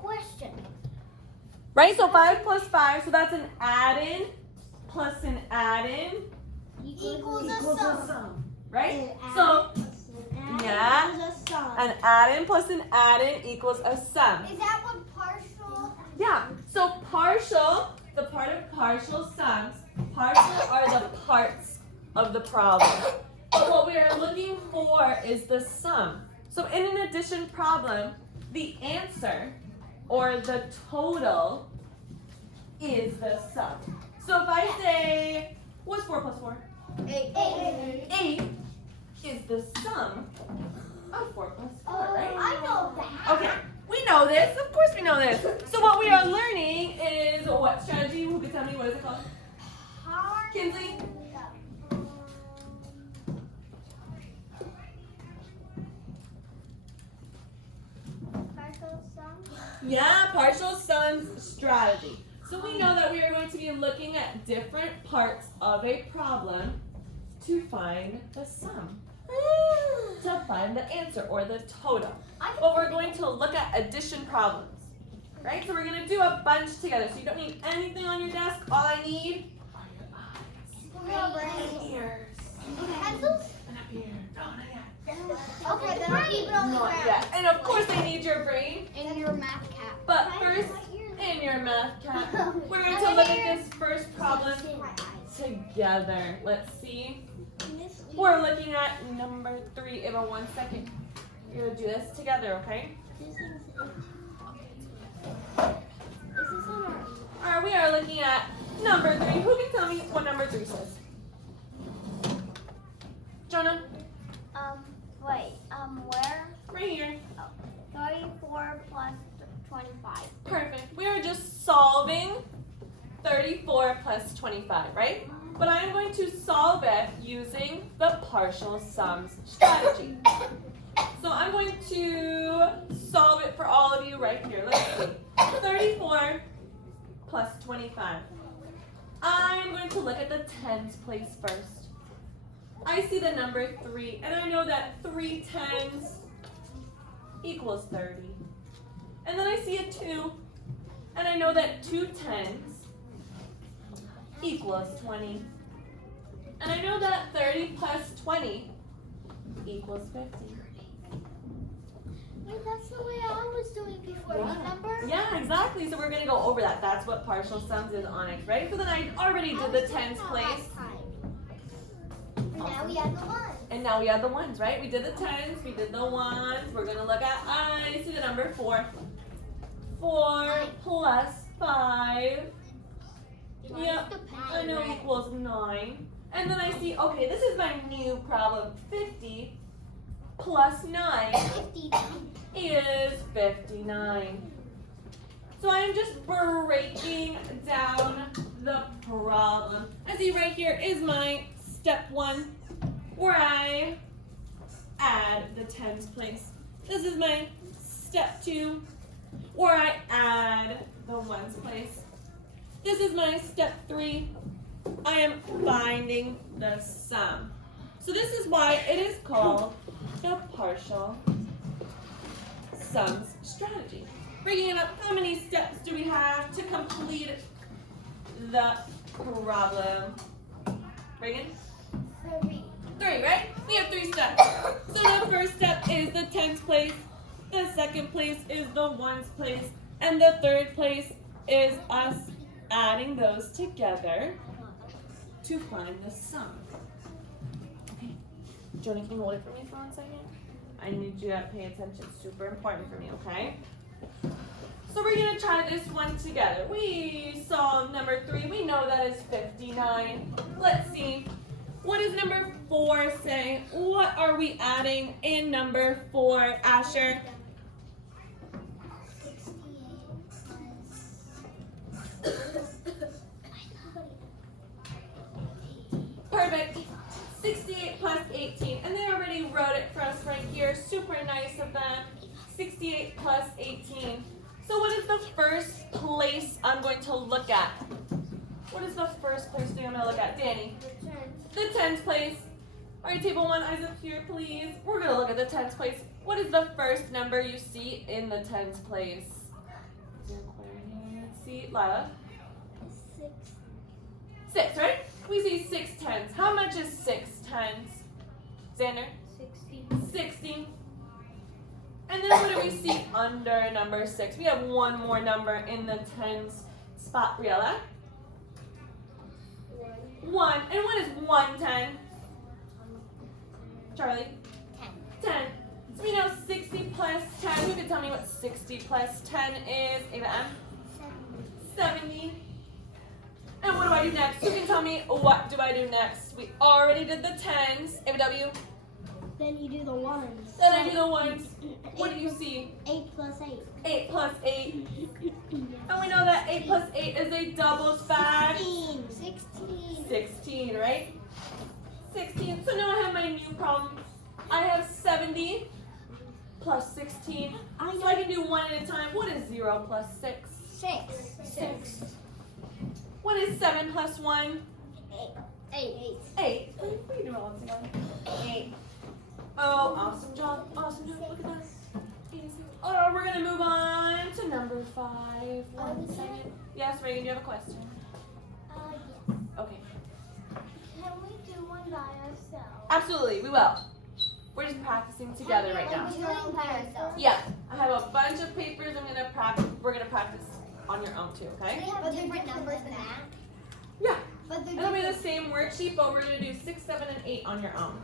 question. Right, so 5 plus 5, so that's an add-in plus an add-in Equals a sum. right? So, yeah, an add-in plus an add-in equals a sum. Is that what partial? Yeah, so partial, the part of partial sums, partial are the parts of the problem. But what we are looking for is the sum. So in an addition problem, the answer or the total is the sum. So if I say, what's 4 plus 4? 8. 8 is the sum of 4 plus 4, right? I know that. Okay, we know this. Of course we know this. So what we are learning is what strategy? Who can tell me what is it called? Kinsley? Partial sum. Yeah, partial sums strategy. So we know that we are going to be looking at different parts of a problem to find the sum. To find the answer or the total. But we're going to look at addition problems. Right? So we're going to do a bunch together. So you don't need anything on your desk. All I need are your eyes. And ears. Pencils? And up here. No, not yet. Okay, then I'll keep it on the Not ground. yet. And of course I need your brain. And your math cap. But first, in your math cap, we're going to look at this first problem together. Let's see. We're looking at number 3. Ava, 1 second. We're going to do this together, okay? Alright, we are looking at number 3. Who can tell me what number 3 says? Jonah? Where? Right here. 34 plus 25. Perfect. We are just solving 34 plus 25, right? But I'm going to solve it using the partial sums strategy. So I'm going to solve it for all of you right here. Let's see. 34 plus 25. I'm going to look at the tens place first. I see the number 3, and I know that 3 tens equals 30. And then I see a 2, and I know that 2 tens equals 20. And I know that 30 plus 20 equals 50. Wait, that's the way I was doing before, remember? Yeah, exactly. So we're going to go over that. That's what partial sums is, Onyx, right? So then I already did the tens place. And now we have the ones. And now we have the ones, right? We did the tens, we did the ones. We're going to look at, I see the number 4. 4 plus 5. Yep, I know equals 9. And then I see, okay, this is my new problem. 50 plus 9 is 59. So I'm just breaking down the problem. I see right here is my step 1 where I add the tens place. This is my step 2 where I add the ones place. This is my step 3. I am finding the sum. So this is why it is called the partial sums strategy. Bringing it up, how many steps do we have to complete the problem? Reagan? 3, right? We have 3 steps. So the first step is the tens place. The second place is the ones place. And the third place is us adding those together to find the sum. Okay. Jonah, can you hold it for me for 1 second? I need you to pay attention. Super important for me, okay? So we're going to try this one together. We saw number 3. We know that is 59. Let's see. What does number 4 say? What are we adding in number 4, Asher? Perfect. 68 plus 18. And they already wrote it for us right here. Super nice of them. 68 plus 18. So what is the first place I'm going to look at? What is the first place thing I'm going to look at? Danny? The tens place. All right, table 1, eyes up here, please. We're going to look at the tens place. What is the first number you see in the tens place? see, Lila? 6. 6, right? We see 6 tens. How much is 6 tens? Xander? 60. 60. And then what do we see under number 6? We have one more number in the tens spot, Briella. 1. And what is 1 10? Charlie? 10. 10. So we know 60 plus 10. Who can tell me what 60 plus 10 is? Ava M? 70. And what do I do next? Who can tell me what do I do next? We already did the tens. Ava W? Then you do the ones. Then I do the ones. What do you see? 8 plus 8. 8 plus 8. And we know that 8 plus 8 is a double fact. 16. 16, right? 16. So now I have my new problem. I have 70 plus 16. So I can do one at a time. What is 0 plus 6? 6. What is 7 plus 1? 8. 8. We can do it all together. 8. Oh, awesome job. Awesome job. Look at that. Easy. Oh, we're going to move on to number 5. 1 second. Yes, Reagan, do you have a question? Yes. Okay. Can we do one by ourselves? Absolutely, we will. We're just practicing together right now. Yeah, I have a bunch of papers I'm gonna practice. We're gonna practice on your own too, okay? But different numbers than that? Yeah. But they're It'll be the same worksheet, but we're gonna do 6, 7, and 8 on your own.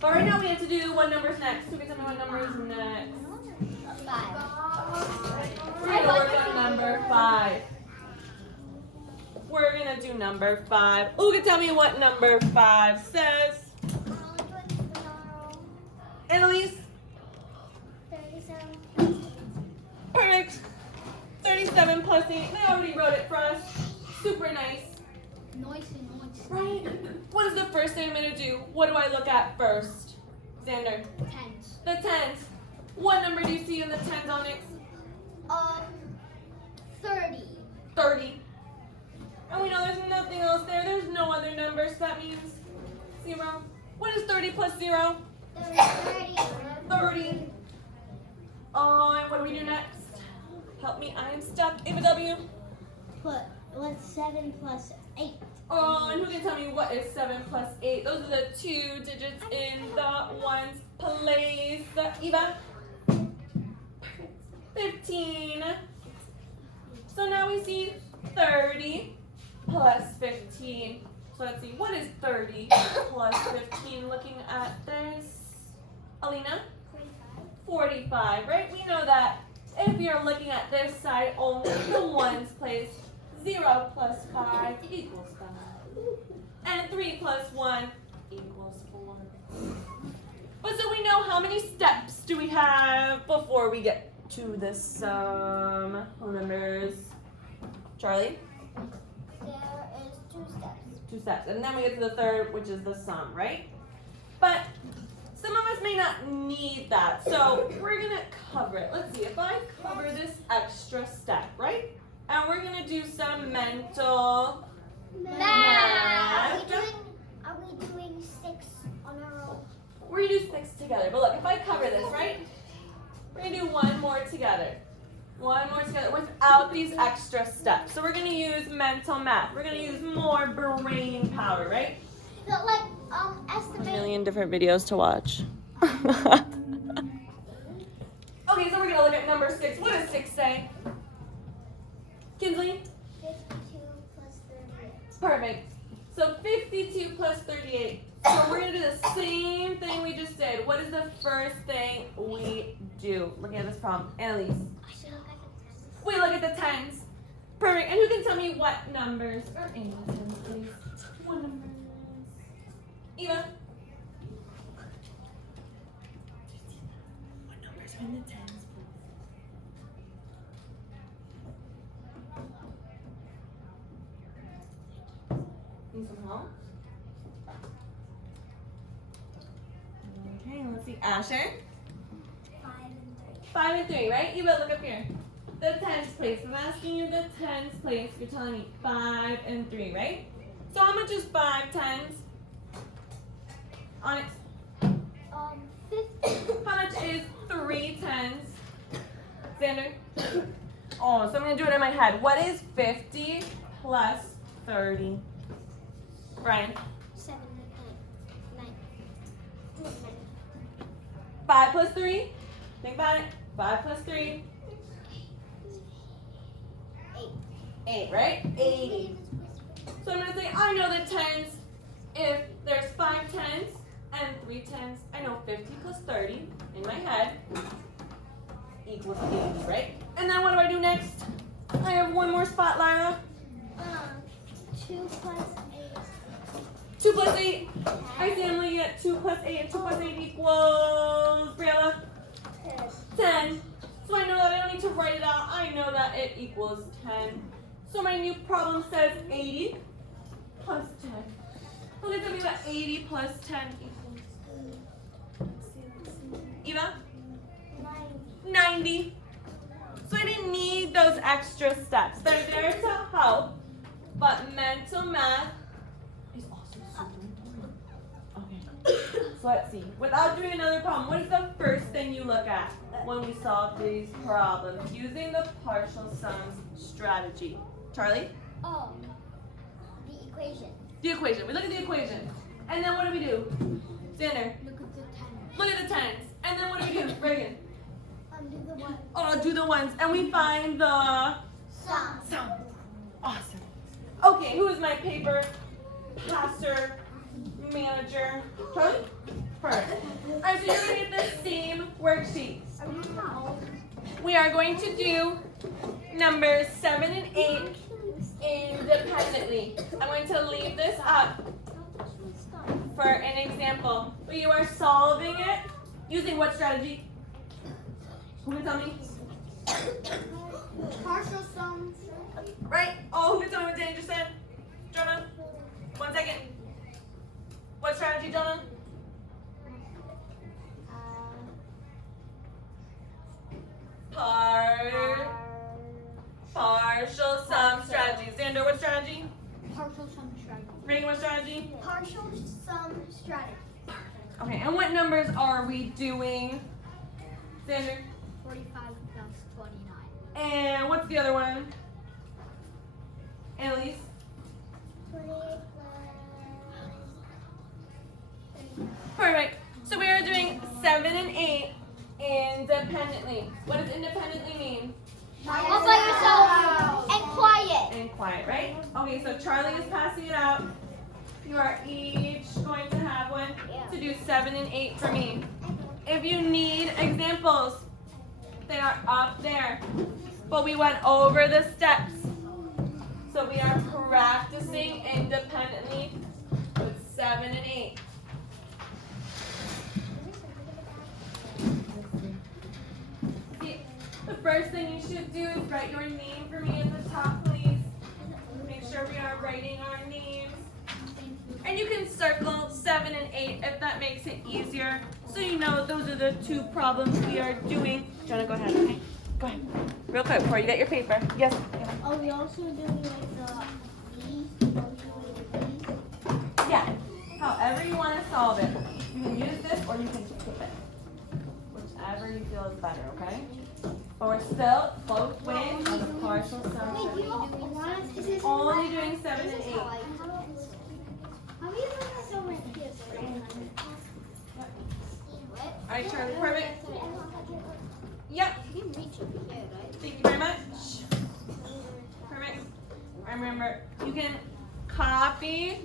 But right now we have to do what number's next. Who can tell me what number is next? 5. We're gonna work on number 5. We're gonna do number 5. Who can tell me what number 5 says? Annalise? 37. Perfect. 37 plus 8. They already wrote it for us. Super nice. Noisy. Right? What is the first thing I'm going to do? What do I look at first? Xander? Tens. The tens. What number do you see in the tens, Onyx? 30. 30. And we know there's nothing else there. There's no other numbers. So that means 0. What is 30 plus 0? 30. 30. Oh, and what do we do next? Help me, I am stuck. Ava W. What's 7 plus 8? Oh, and who can tell me what is 7 plus 8? Those are the 2 digits in the ones place. Eva? 15. So now we see 30 plus 15. So let's see, what is 30 plus 15? Looking at this. Alina? 45, right? We know that if you're looking at this side only, the ones place. 0 plus 5 equals 5. And 3 plus 1 equals 4. But so we know how many steps do we have before we get to the sum. Who remembers? Charlie? There is 2 steps. 2 steps. And then we get to the third, which is the sum, right? But some of us may not need that. So we're going to cover it. Let's see. If I cover this extra step, right? And we're going to do some mental math. Are we doing 6 on our own? We're going to do 6 together. But look, if I cover this, right? We're going to do one more together. One more together without these extra steps. So we're going to use mental math. We're going to use more brain power, right? So estimate. A million different videos to watch. Okay, so we're going to look at number 6. What does 6 say? Kinsley? 52 plus 38. Perfect. So 52 plus 38. So we're going to do the same thing we just did. What is the first thing we do? Looking at this problem. Annalise. I should look at the tens. We look at the tens. Perfect. And who can tell me what numbers are in the tens, please? What numbers? Eva? What numbers are in the tens, please? Need some help? Okay, let's see. Asher? 5 and 3. 5 and 3, right? Eva, look up here. The tens place. I'm asking you the tens place. You're telling me 5 and 3, right? So how much is 5 tens? Onyx. 50. How much is 3 tens? Xander? Oh, so I'm going gonna do it in my head. What is 50 plus 30? Brian. 7, 8, 9, 5 plus 3? Think about it. 5 plus 3? 8. 8, right? 80. So I'm gonna say I know the tens. If there's 5 tens and 3 tens, I know 50 plus 30 in my head equals 80, right? And then what do I do next? I have one more spot, Lyra. 2 plus 8. 2 plus 8. I see I'm looking at 2 plus 8, and 2 plus 8 equals, Briella, 10. So I know that I don't need to write it out. I know that it equals 10. So my new problem says 80 plus 10. Well, it's going to be what 80 plus 10 equals. Eva? 90. So I didn't need those extra steps. They're there to help, but mental math is also super important. Okay. So let's see. Without doing another problem, what is the first thing you look at when we solve these problems using the partial sums strategy? Charlie? Oh, the equation. The equation. We look at the equation. And then what do we do? Xander? Look at the 10. Look at the tens. And then what do we do? Reagan? Do the 1. Oh, do the ones. And we find the Sum. sum. Awesome. Okay, who is my paper passer manager? Charlie? Perfect. Alright, so you're going to get the same worksheet. We are going to do numbers 7 and 8 independently. I'm going to leave this up for an example. You are solving it using what strategy? Who can tell me? Partial sum. Right? Oh, who can tell me what Danger said? Jonah? 1 second. What strategy, Jonah? Partial sum strategy. Xander, what strategy? Partial sum strategy. Reading, what strategy? Partial sum strategy. Okay, and what numbers are we doing? Xander? 45 plus 29. And what's the other one? Annalise? 28 plus. Perfect. So we are doing 7 and 8 independently. What does independently mean? All by yourself and quiet. And quiet, right? Okay, so Charlie is passing it out. You are each going to have one to do 7 and 8 for me. If you need examples, they are up there. But we went over the steps. So we are practicing independently with 7 and 8. See, the first thing you should do is write your name for me at the top, please. Make sure we are writing our names. And you can circle 7 and 8 if that makes it easier. So you know those are the 2 problems we are doing. Jonah, go ahead, okay? Go ahead. Real quick before you get your paper. Yes? Are we also doing like the Yeah. However you want to solve it. You can use this or you can flip it. Whichever you feel is better, okay? But we're still both ways on the partial sum strategy. Only doing 7 and 8. Alright, Charlie, perfect. Yep. Thank you very much. Perfect. Remember, you can copy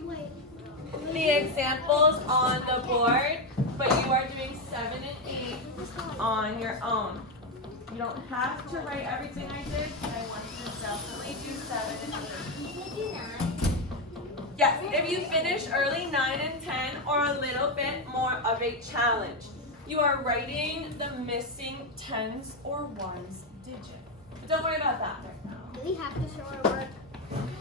the examples on the board, but you are doing 7 and 8 on your own. You don't have to write everything I did, but I want you to definitely do 7 and 8. Yes, if you finish early 9 and 10 or a little bit more of a challenge, you are writing the missing tens or ones digit. But don't worry about that right now. Do we have to show our work?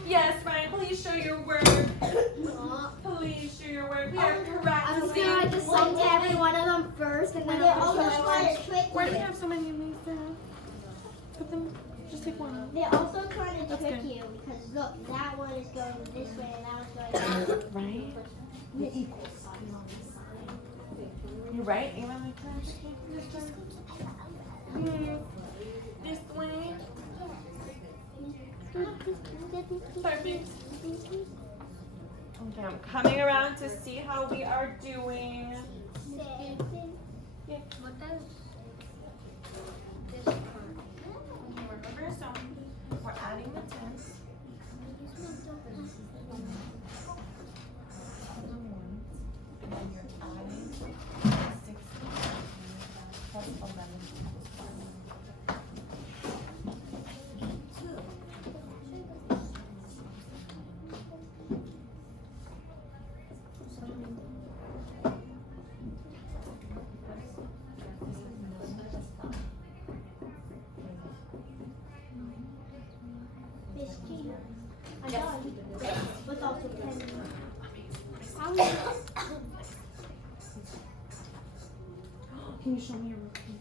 Yes, Ryan, please show your work. Please show your work. We are practicing. I'm gonna just send to every one of them first, and then I'll show my work. Why do you have so many of these there? Put them, just take one. They're also trying to That's trick good. you because look, that one is going this way and that one's going that way. Right? The equal sign on the side. You're right. You want me to just this way? Okay, I'm coming around to see how we are doing. Yeah. What does this Remember, so we're adding the tens. And then you're adding 60 plus 11 With also Can you show me your routine?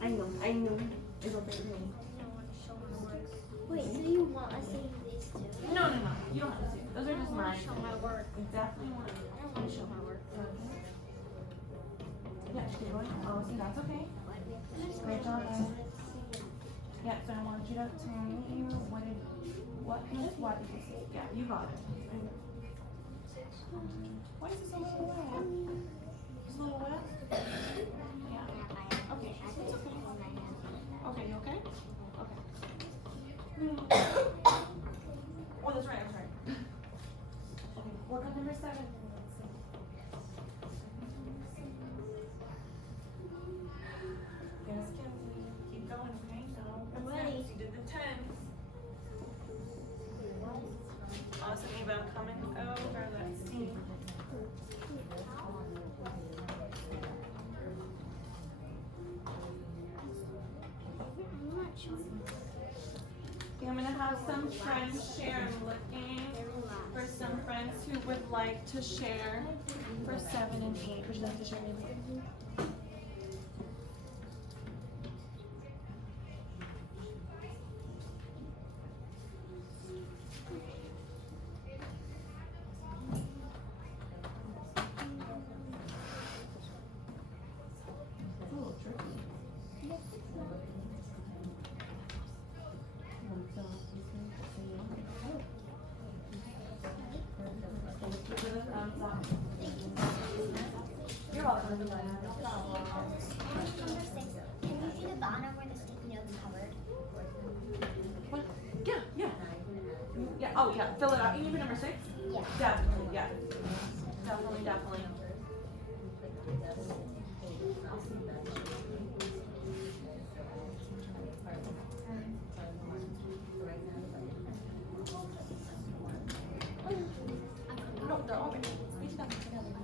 I know. It's okay. Wait, so you want us to use these two? No. You don't have to. Those are just mine. Show my work. You definitely want to. I don't want to show my work. Yeah, keep going. Oh, see, that's okay. Great job, guys. Yeah, so I want you to tell me what plus what did you say? Yeah, you got it. Why is this a little wet? It's a little wet? Yeah. Okay, it's okay. Okay, you okay? Okay. Oh, that's right. Okay, work on number 7. Yes, Kenzie. Keep going, okay? So, I'm ready. You did the 10s. Awesome, Eva. I'm coming over. Let's see. I'm not sure. Okay, I'm gonna have some friends share. I'm looking for some friends who would like to share for 7 and 8. Would you like to share, Eva? You're welcome. Number 6. Can you see the bottom where the sticky notes covered? What? Yeah. Yeah, oh yeah, fill it out. You need for number 6? Yeah. Definitely, yeah. Definitely. No, they're all right. Each them together.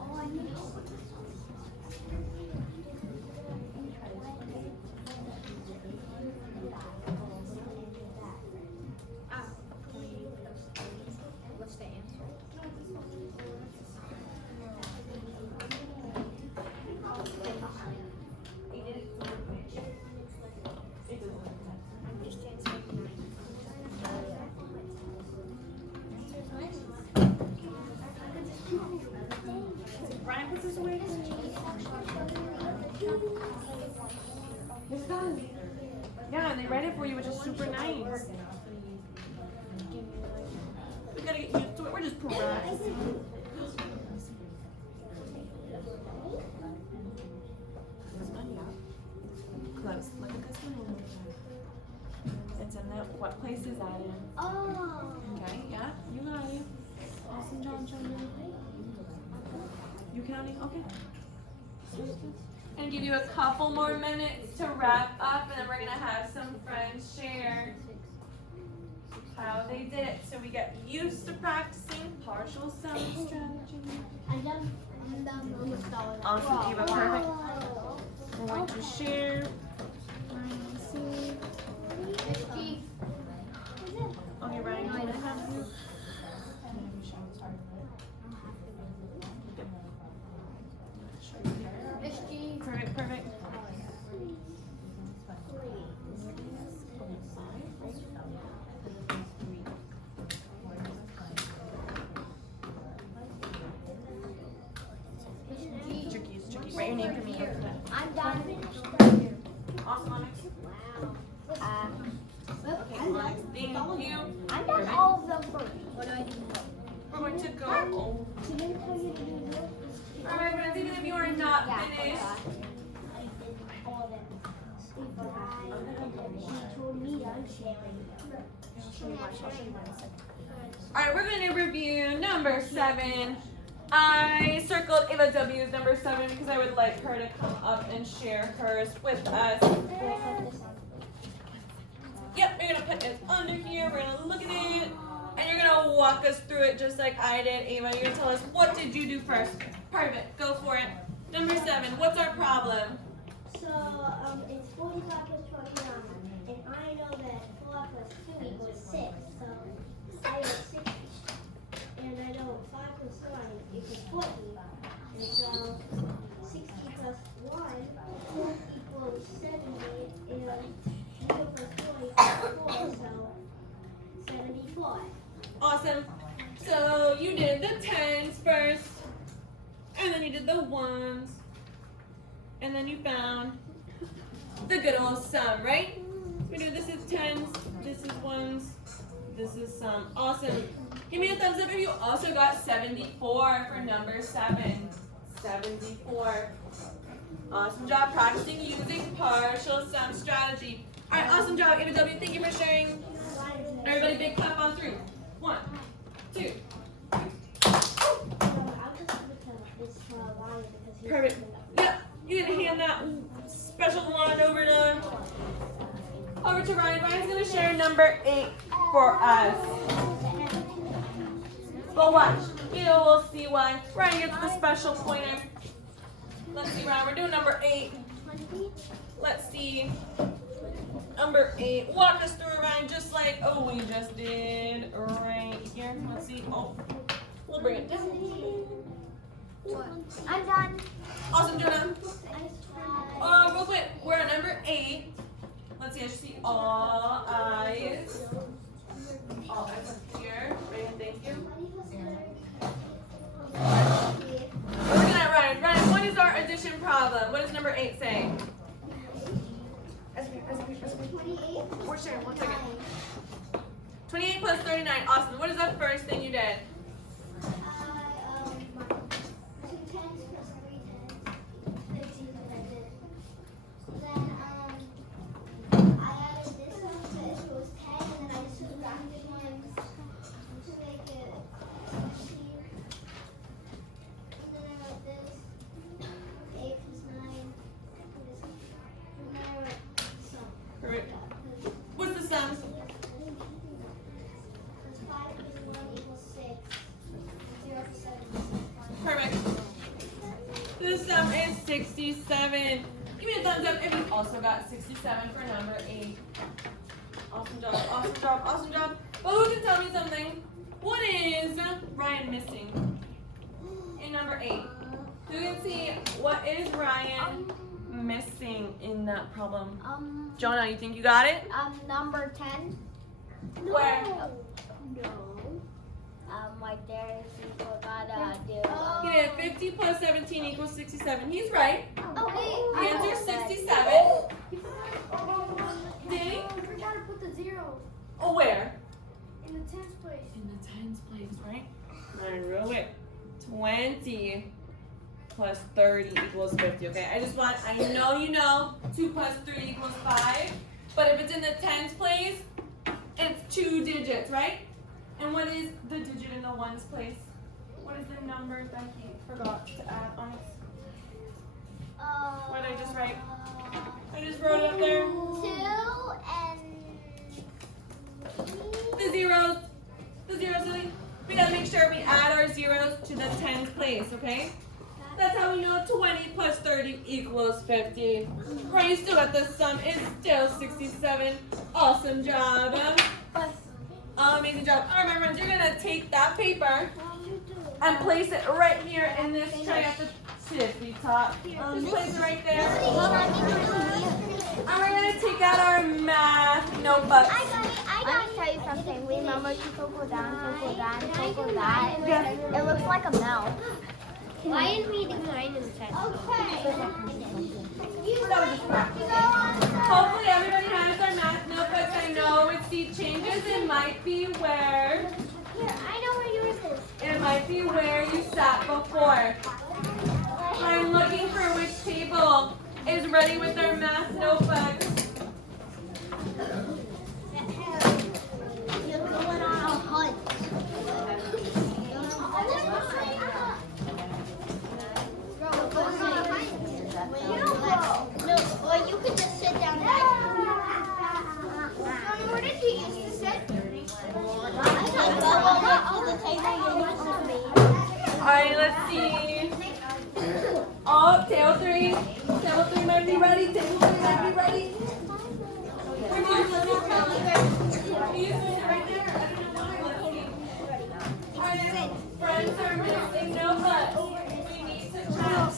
Oh, I need help. What's the answer? I'm just answering 9. Brian puts this away. It's done. Yeah, and they read it for you, which is super nice. We gotta get used to it. We're just practicing. This one, yeah. Close. Look at this one. It's in the, what place is that in? Oh. Okay, yeah, you got it. Awesome job, Chandra. You counting? Okay. And give you a couple more minutes to wrap up, and then we're gonna have some friends share how they did it. So we get used to practicing partial sum strategy. I'm done. Awesome, Eva, perfect. We're going to share. Okay, Ryan, I'm gonna have you. Perfect. Tricky. Write your name for me. I'm done. Awesome, Onyx. Wow. Okay, thank you. I've done all of them first. What do I do? We're going to go. Oh. All right, friends, even if you are not finished. All right, we're going to review number 7. I circled Ava W's number 7 because I would like her to come up and share hers with us. Yep, you're gonna put it under here. We're gonna look at it, and you're gonna walk us through it just like I did. Ava, you're gonna tell us what did you do first. Perfect. Go for it. Number 7. What's our problem? So, it's 45 plus 29, and I know that 4 plus 2 equals 6, so I have 60. And I know 5 plus 9 equals 40, and so 60 plus 1 equals 70, and 0 plus 4 equals 4, so 74. Awesome. So you did the 10s first, and then you did the 1s, and then you found the good old sum, right? We do this is 10s, this is 1s, this is sum. Awesome. Give me a thumbs up if you also got 74 for number 7. 74. Awesome job practicing using partial sum strategy. All right, awesome job, Ava W. Thank you for sharing. Everybody, big clap on 3. 1, 2. Perfect. Yep. You can hand that special one over to Ryan. Ryan's gonna share number 8 for us. But watch. You will see why. Ryan gets the special pointer. Let's see, Ryan. We're doing number 8. Let's see. Number 8. Walk us through it, Ryan, just like we just did right here. Let's see. Oh, we'll bring it down. I'm done. Awesome, Jonah. Real quick, we're at number 8. Let's see. I should see all eyes. All eyes up here. Ryan, thank you. We're looking at Ryan. Ryan, what is our addition problem? What does number 8 say? 28. We're sharing. 1 second. 28 plus 39. Awesome. What is the first thing you did? 2 tens plus 3 tens. 15 is what I did. Then I added this one to it was 10, and then I just took the bracket ones to make it 16. And then I wrote this 8 plus 9. And then I wrote some. Perfect. What's the sum? 5 plus 1 equals 6. 0 plus 7 equals 1. Perfect. The sum is 67. Give me a thumbs up if you also got 67 for number 8. Awesome job, awesome job, awesome job. Well, who can tell me something? What is Ryan missing in number 8? Who can see what is Ryan missing in that problem? Jonah, you think you got it? Number 10. Where? No. Right there, you gotta do. He did 50 plus 17 equals 67. He's right. Oh, The answer is 67. Did he? I forgot to put the 0 Oh, where? in the 10th place. In the tens place, right? Alright, real quick. 20 plus 30 equals 50, okay? I know you know 2 plus 3 equals 5, but if it's in the tens place, it's 2 digits, right? And what is the digit in the ones place? What is the number that he forgot to add on it? What did I just write? I just wrote it up there. 2 and The zeros. The zeros, Lily. We gotta make sure we add our zeros to the tens place, okay? That's how we know 20 plus 30 equals 50. Right, you still got the sum is still 67. Awesome job. Amazing job. All right, my friends, you're gonna take that paper and place it right here in this tray at the tippy top. Just place it right there. And we're gonna take out our math notebooks. I can tell you something. Remember to circle down, circle that. It looks like a mouth. Why didn't we do 9 and 10? Hopefully everybody has their math notebooks. I know with the changes it might be where you sat before. I'm looking for which table is ready with their math notebooks. Or you could just sit down there. Where did he used to sit? Alright, let's see. Oh, table 3. Table 3 might be ready. Table 3 might be ready. Where do you sit right there? I don't know why. Let's see. Alright, friends are missing notebooks. We need to chat.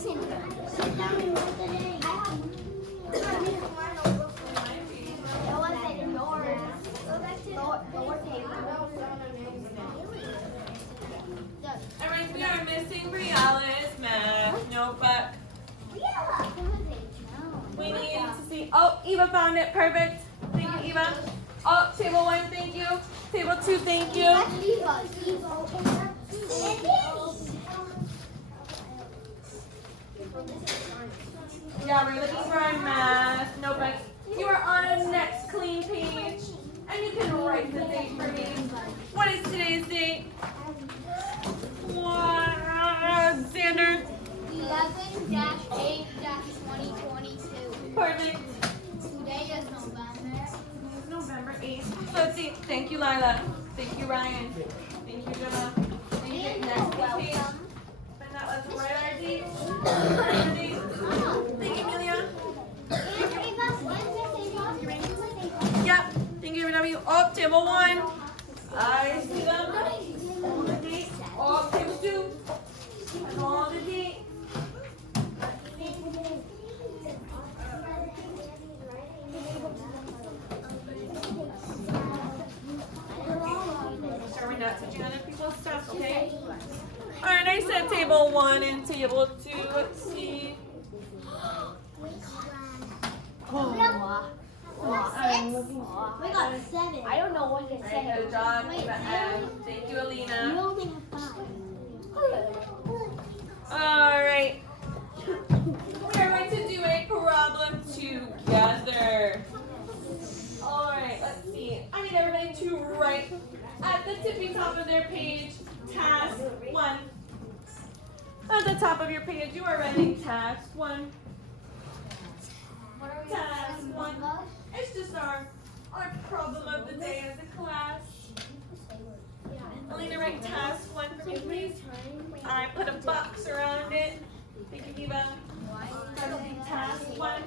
Alright, we are missing Brialla's math notebook. We need to see. Oh, Eva found it. Perfect. Thank you, Eva. Oh, table 1, thank you. Table 2, thank you. Yeah, we're looking for our math notebooks. You are on a next clean page, and you can write the date for me. What is today's date? Xander. 11-8-2022. Perfect. Today is November. November 8th. Let's see. Thank you, Lila. Thank you, Ryan. Thank you, Gemma. Thank you. Next page. And that was right our date. Thank you, Amelia. Yep. Thank you, W. Oh, table 1. I see them. All the date. Oh, table 2. And all the date. Make sure we're not touching other people's stuff, okay? Alright, I said table 1 and table 2. Let's see. I'm looking. We got 7. I don't know what to Alright, say. good job. Thank you, Alina. We only have 5. Alright. We are going to do a problem together. Alright, let's see. I need everybody to write at the tippy top of their page, task 1. At the top of your page, you are writing task 1. Task 1. It's just our problem of the day as a class. Alina, write task 1 for me, please. I put a box around it. Thank you, Eva. That'll be task 1.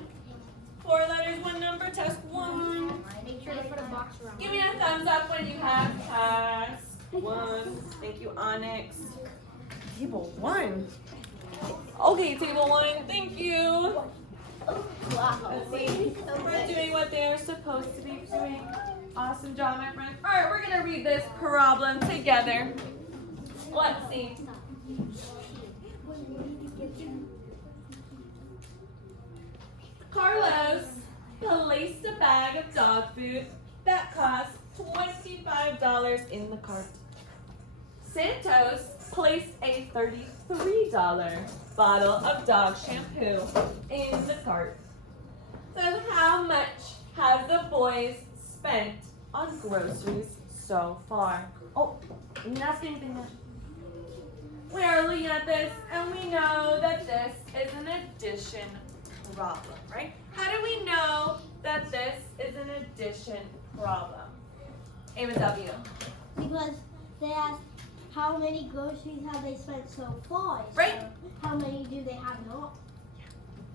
4 letters, 1 number, task 1. Make sure to put a box around. Give me a thumbs up when you have task 1. Thank you, Onyx. Table 1. Okay, table 1. Thank you. Let's see. We're doing what they are supposed to be doing. Awesome job, my friend. All right, we're gonna read this problem together. Let's see. Carlos placed a bag of dog food that cost $25 in the cart. Santos placed a $33 bottle of dog shampoo in the cart. So how much have the boys spent on groceries so far? Oh, I'm not asking anything now. We are looking at this and we know that this is an addition problem, right? How do we know that this is an addition problem? Ava W. Because they asked how many groceries have they spent so far. So Right. how many do they have not?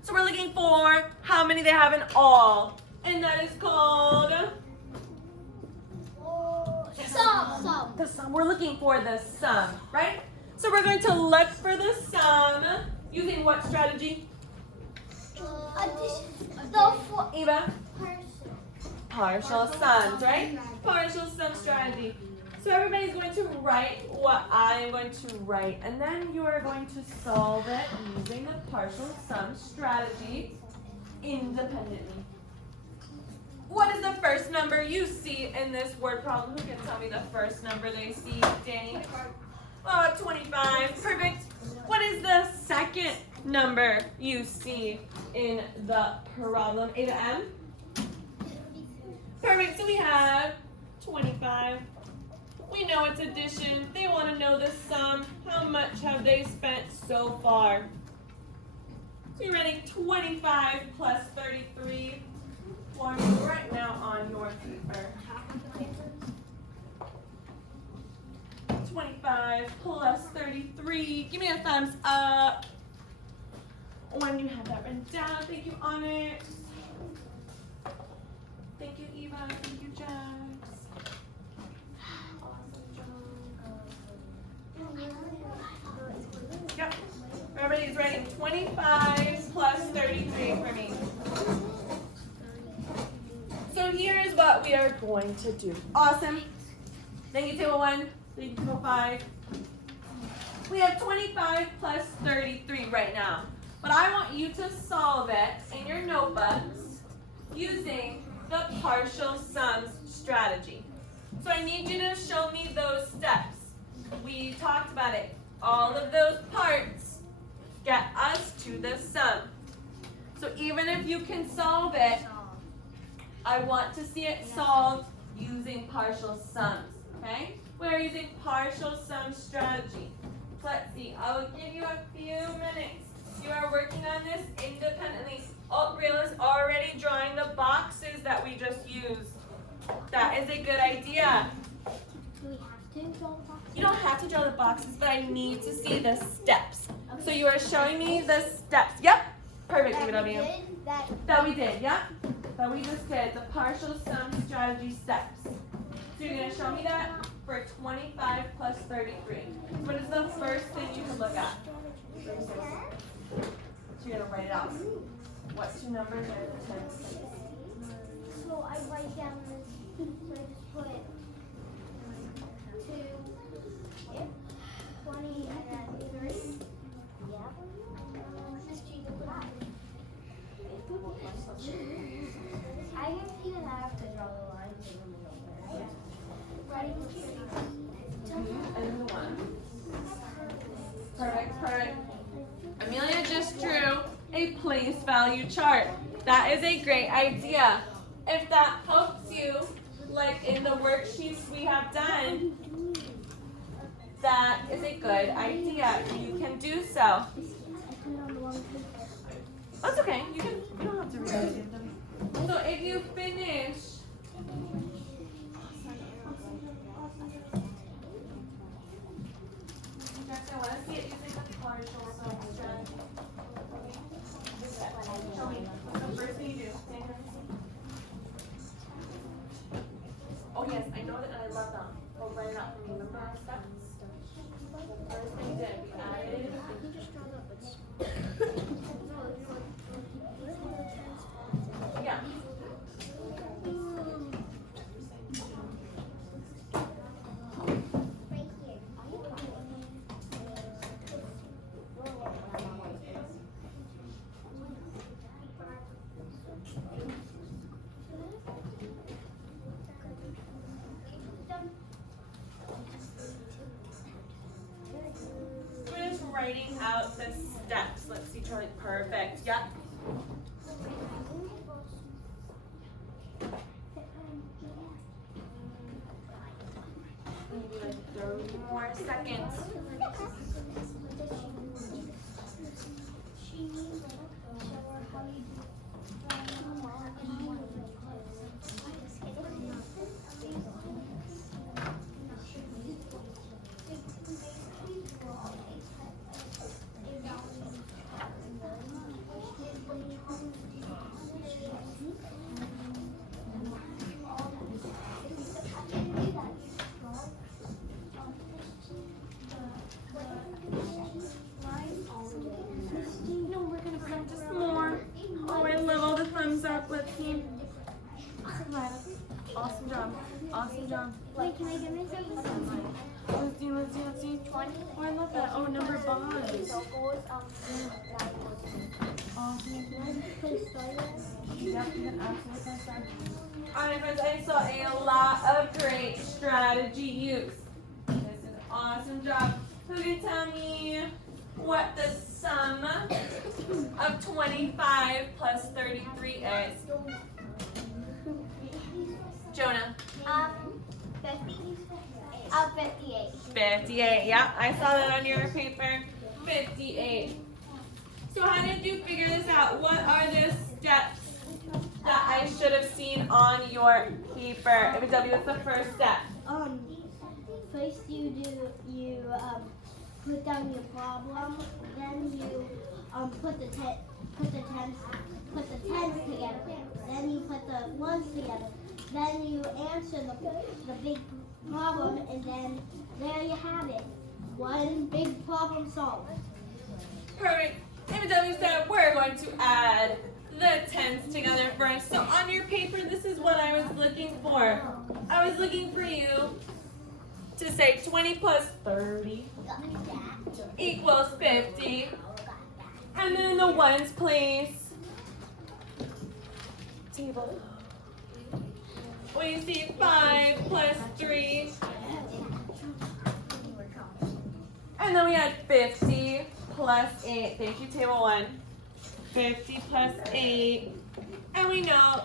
So we're looking for how many they have in all. And that is called Some. the sum. We're looking for the sum, right? So we're going to look for the sum using what strategy? Eva? Partial sums, right? Partial sum strategy. So everybody's going to write what I'm going to write, and then you are going to solve it using the partial sum strategy independently. What is the first number you see in this word problem? Who can tell me the first number they see, Danny? Oh, 25. Perfect. What is the second number you see in the problem? A to M? Perfect. So we have 25. We know it's addition. They want to know the sum. How much have they spent so far? So you're writing 25 plus 33 for me right now on your paper. 25 plus 33. Give me a thumbs up when you have that written down. Thank you, Onyx. Thank you, Eva. Thank you, Jax. Yep. Everybody's writing 25 plus 33 for me. So here is what we are going to do. Awesome. Thank you, table 1. Thank you, table 5. We have 25 plus 33 right now. But I want you to solve it in your notebooks using the partial sums strategy. So I need you to show me those steps. We talked about it. All of those parts get us to the sum. So even if you can solve it, I want to see it solved using partial sums, okay? We're using partial sum strategy. Let's see, I will give you a few minutes. You are working on this independently. Oh, Brilla's already drawing the boxes that we just used. That is a good idea. Do we have to draw the box? You don't have to draw the boxes, but I need to see the steps. So you are showing me the steps. Yep. Perfect, DW. That we did, yep. That we just did, the partial sum strategy steps. So you're going to show me that for 25 plus 33. What is the first thing you can look at? So you're going to write it out. What two numbers are the tens? So I write down this, so I just put 2, 20, and 3. Yeah. I didn't even have to draw the lines in the middle there. And the 1. Perfect, perfect. Amelia just drew a place value chart. That is a great idea. If that helps you, like in the worksheets we have done, that is a good idea. You can do so. That's okay. You don't have to read it. So if you finish, Jackson, I want to see it using the partial sum strategy. Show me. What's the first thing you do? Oh yes, I know that and I love them. Oh, write it out for me. Remember our steps? The first thing you did, we added. Yeah. We're just writing out the steps. Let's see, Charlie. Perfect. Yep. Maybe like 30 more seconds. fun. So goes Yep, you can absolutely start. Alright friends, I saw a lot of great strategy use. This is an awesome job. Who can tell me what the sum of 25 plus 33 is? Jonah. 50. 58. 58, yeah, I saw that on your paper. 58. So how did you figure this out? What are the steps that I should have seen on your paper? MW, what's the first step? First you put down your problem, then you put the tens together, then you put the ones together, then you answer the big problem, and then there you have it. One big problem solved. Perfect. MW said we're going to add the tens together first. So on your paper, this is what I was looking for. I was looking for you to say 20 plus 30 equals 50. And then in the ones place, table, we see 5 plus 3. And then we had 50 plus 8. Thank you, table 1. 50 plus 8. And we know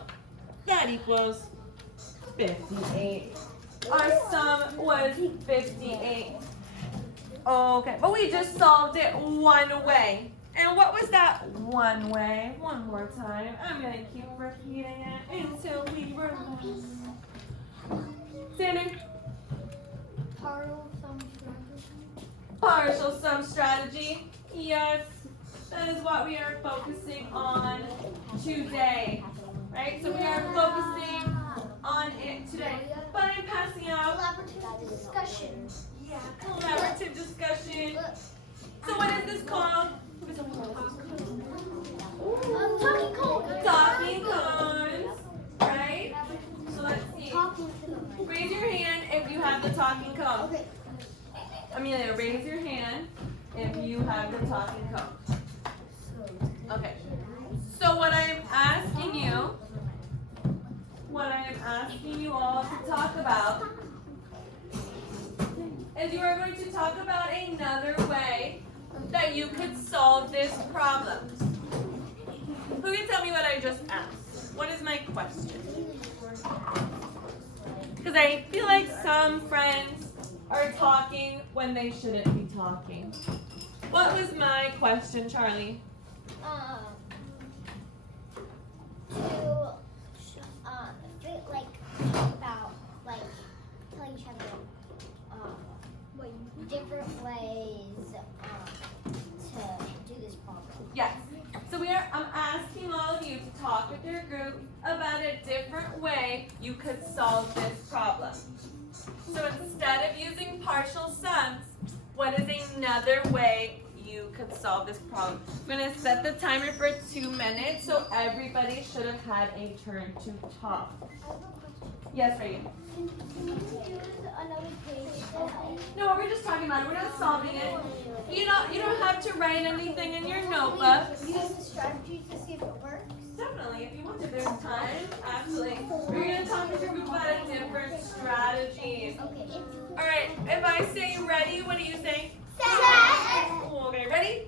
that equals 58. Our sum was 58. Okay, but we just solved it one way. And what was that one way? One more time. I'm going to keep repeating it until we remember. Sander? Partial sum strategy. Yes, that is what we are focusing on today. Right? So we are focusing on it today. But I'm passing out Collaborative discussion. yeah, collaborative discussion. So what is this called? Talking cold. Talking cones. Right? So let's see. Raise your hand if you have the talking cone. Okay. Amelia, raise your hand if you have the talking cone. Okay. So what I'm asking you all to talk about is you are going to talk about another way that you could solve this problem. Who can tell me what I just asked? What is my question? Because I feel like some friends are talking when they shouldn't be talking. What was my question, Charlie? Tell each other different ways to do this problem. Yes. So I'm asking all of you to talk with your group about a different way you could solve this problem. So instead of using partial sums, what is another way you could solve this problem? I'm going to set the timer for 2 minutes, so everybody should have had a turn to talk. Yes, Reagan? Can you use another page to help? No, we're just talking about it. We're not solving it. You don't have to write anything in your notebook. Use the strategy to see if it works. Definitely, if you want to, there's time. Absolutely. We're going to talk with your group about different strategies. Okay. All right, if I say ready, what do you say? Set. Okay, ready?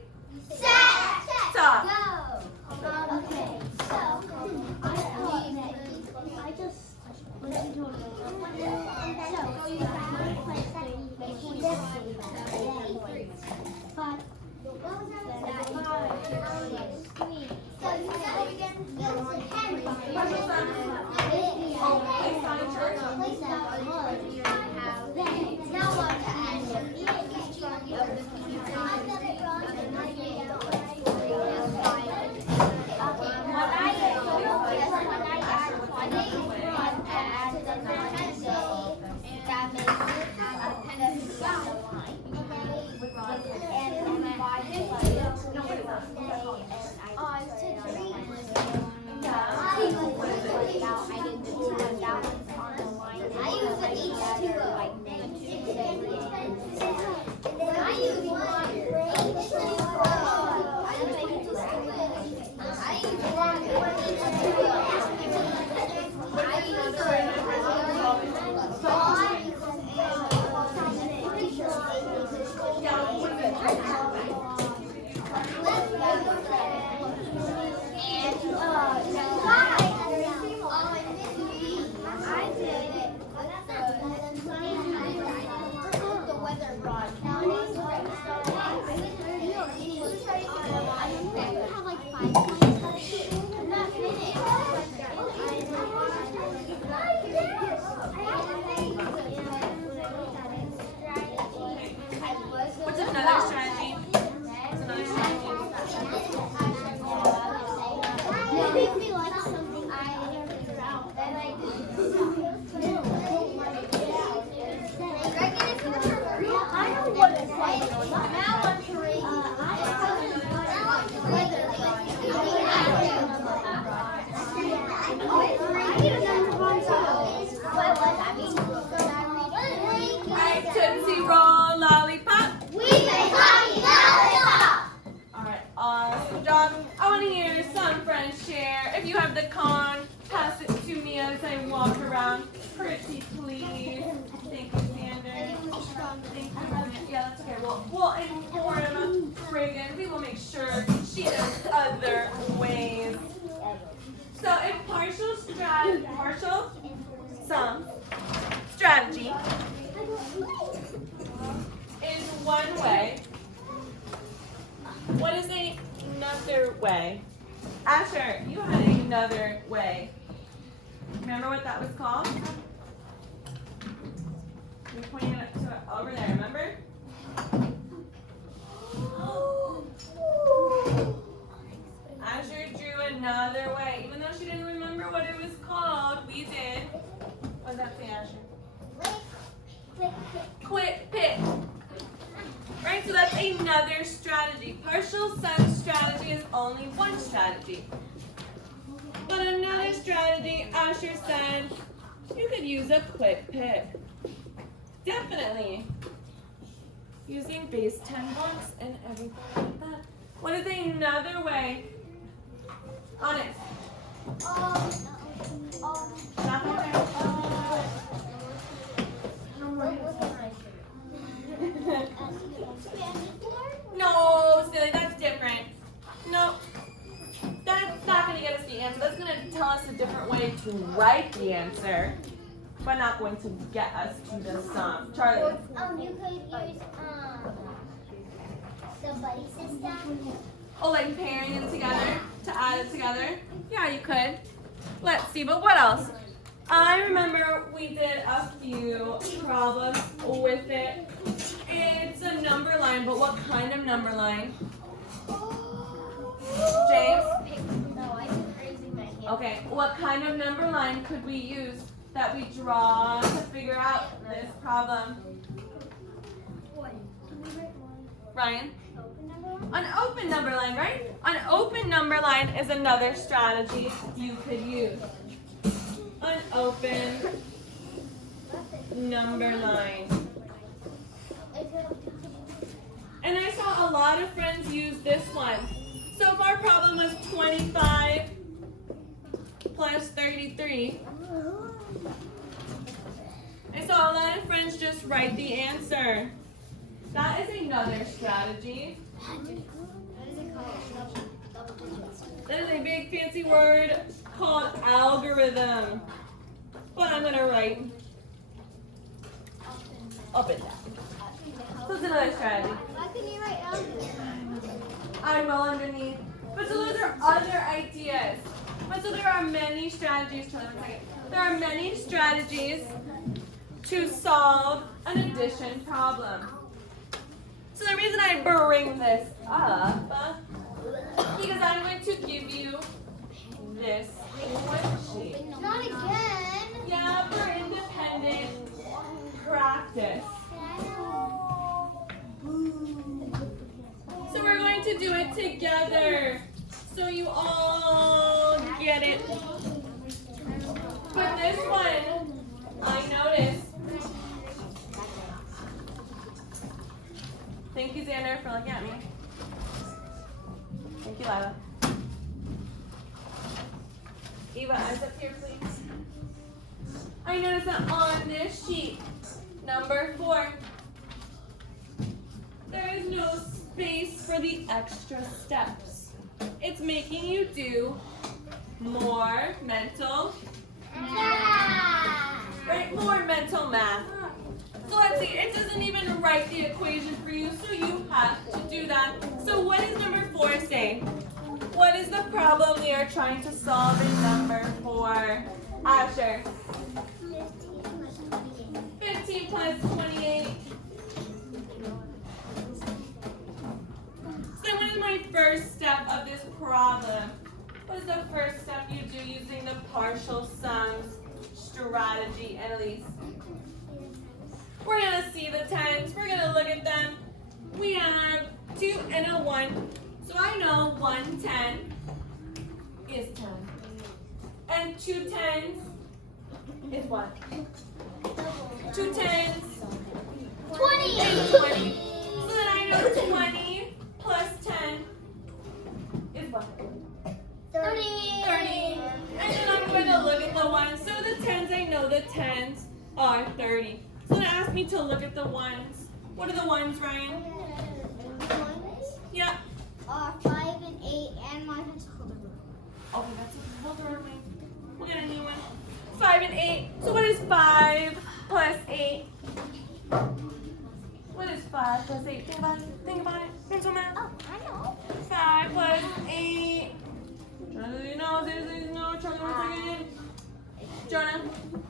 Set. Stop. Go. Okay. So, I just listened to now on to add. What's another strategy? What's another strategy? Alright, Tootsie Roll Lollipop. Alright, awesome job. I want to hear some friends share. If you have the con, pass it to me as I walk around. Pretty please. Thank you, Sander. Thank you. Yeah, that's okay. We'll inform Reagan. We will make sure she does other ways. So if partial sum strategy is one way, what is another way? Asher, you had another way. Remember what that was called? You're pointing it to it over there, remember? Asher drew another way. Even though she didn't remember what it was called, we did. What does that say, Asher? Quick pick. Right, so that's another strategy. Partial sum strategy is only one strategy. But another strategy, Asher said, you could use a quick pick. Definitely. Using base 10 blocks and everything like that. What is another way? Honest. Not No, silly, that's different. No, that's not going to get us the answer. That's going to tell us a different way to write the answer, but not going to get us to the sum. Charlie. You could use the buddy system. Oh, like pairing it together to add it together? Yeah, you could. Let's see, but what else? I remember we did a few problems with it. It's a number line, but what kind of number line? James? No, I'm raising my hand. Okay, what kind of number line could we use that we draw to figure out this problem? Ryan? An open number line, right? An open number line is another strategy you could use. An open number line. And I saw a lot of friends use this one. So if our problem was 25 plus 33, I saw a lot of friends just write the answer. That is another strategy. That is a big fancy word called algorithm. But I'm going to write up and down. So it's another strategy. Why couldn't you write algorithm? I will underneath. But so those are other ideas. But so there are many strategies. There are many strategies to solve an addition problem. So the reason I bring this up because I'm going to give you this worksheet. Not again. Yeah, for independent practice. So we're going to do it together so you all get it. For this one, I noticed. Thank you, Xander, for looking at me. Thank you, Lila. Eva, eyes up here, please. I noticed that on this sheet, number 4, there is no space for the extra steps. It's making you do more mental, right? More mental math. So let's see, it doesn't even write the equation for you, so you have to do that. So what does number 4 say? What is the problem we are trying to solve in number 4? Asher. 15 plus 28. So what is my first step of this problem? What is the first step you do using the partial sums strategy, Annalise? We're going to see the tens. We're going to look at them. We have 2 and a 1. So I know 1 10 is 10. And 2 tens is what? 2 tens 20. is 20. So then I know 20 plus 10 is what? 30. 30. And then I'm going to look at the ones. So the tens, I know the tens are 30. So it asked me to look at the ones. What are the ones, Ryan? Yeah. 5 and 8 and my pencil. Okay, that's okay. Hold on, wait. We'll get a new one. 5 and 8. So what is 5 plus 8? What is 5 plus 8? Think about it. Think about it. Pencil math. Oh, I know. 5 plus 8. Jonah, you know, there's no trouble again. Jonah?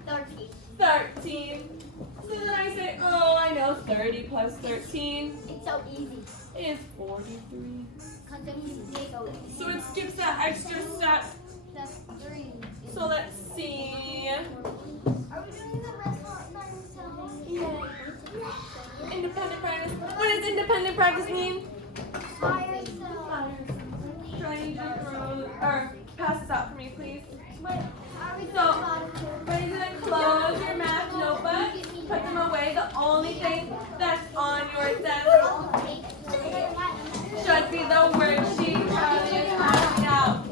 13. 13. So then I say, oh, I know 30 plus 13 It's so easy. is 43. Because then you take away. So it skips that extra step. That's 3. So let's see. Are we doing the restaurant by ourselves? Yeah. Independent practice. What does independent practice mean? By ourselves. Trying to throw, or pass this out for me, please. Wait, are we So, doing ready to close your math notebook. Put them away. The only thing that's on your desk should be the worksheet Charlie is passing out.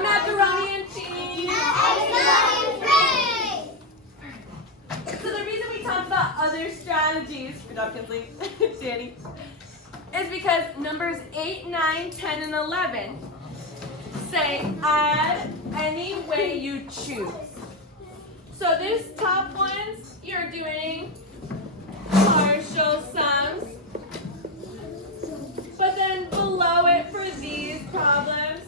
Macaroni and cheese. So the reason we talk about other strategies, good job, Kinsley, Danny, is because numbers 8, 9, 10, and 11 say add any way you choose. So these top ones, you're doing partial sums. But then below it for these problems,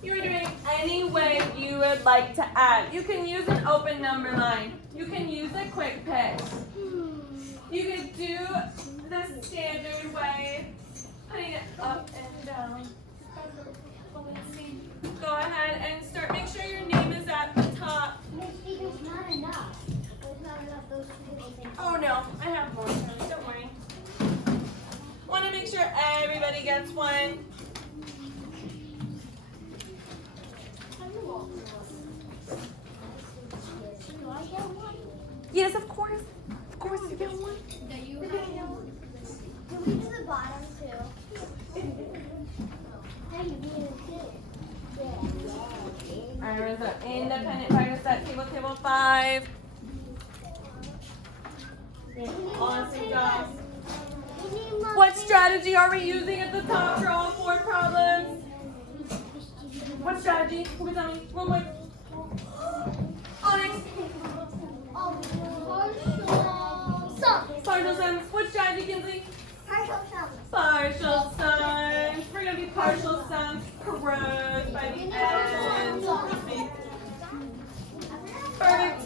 you're doing any way you would like to add. You can use an open number line. You can use a quick pick. You could do the standard way, putting it up and down. Let's see. Go ahead and start. Make sure your name is at the top. There's not enough. There's not enough. Those two little things. Oh no, I have more. Don't worry. Want to make sure everybody gets one. Do I get one? Yes, of course. Of course you get one. Do you have one? Do we do the bottom too? Hey, you do it too. Yeah. Alright, so independent practice at table 5. Awesome job. What strategy are we using at the top for all 4 problems? What strategy? Who can tell me? One more. Onyx. Partial sums. What strategy, Kinsley? Partial sums. We're going to be partial sums corrode by the end. Perfect.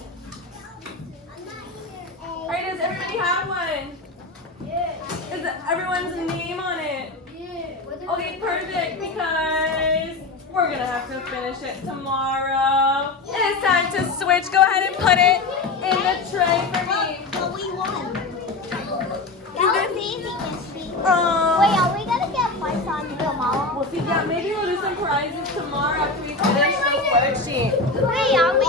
Alright, does everybody have one? Is everyone's name on it? Okay, perfect, because we're going to have to finish it tomorrow. It's time to switch. Go ahead and put it in the tray for me. But we won. You That did? was easy, Misty. Wait, are we gonna get points on tomorrow? We'll see. Yeah, maybe we'll do some prizes tomorrow after we finish the worksheet. Wait, are we